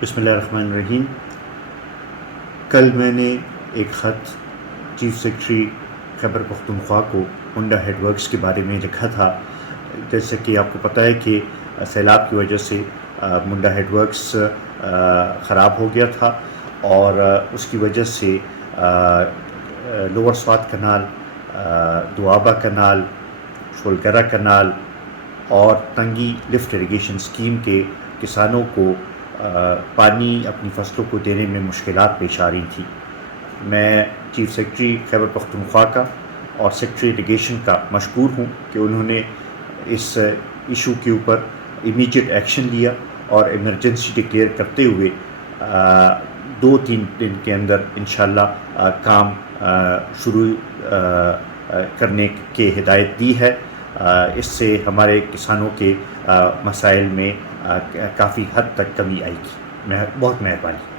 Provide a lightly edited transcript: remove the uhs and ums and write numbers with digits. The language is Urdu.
بسم اللہ الرحمن الرحیم۔ کل میں نے ایک خط چیف سیکرٹری خیبر پختونخوا کو منڈا ہیڈ ورکس کے بارے میں لکھا تھا۔ جیسے کہ آپ کو پتہ ہے کہ سیلاب کی وجہ سے منڈا ہیڈ ورکس خراب ہو گیا تھا، اور اس کی وجہ سے لوور سوات کنال، دوآبہ کنال، شولگرہ کنال اور تنگی لفٹ اریگیشن اسکیم کے کسانوں کو پانی اپنی فصلوں کو دینے میں مشکلات پیش آ رہی تھی۔ میں چیف سیکرٹری خیبر پختونخوا کا اور سیکرٹری اریگیشن کا مشکور ہوں کہ انہوں نے اس ایشو کے اوپر امیجیٹ ایکشن لیا اور ایمرجنسی ڈکلیئر کرتے ہوئے 2-3 دن کے اندر انشاءاللہ کام شروع کرنے کی ہدایت دی ہے۔ اس سے ہمارے کسانوں کے مسائل میں کافی حد تک کمی آئے گی۔ بہت مہربانی۔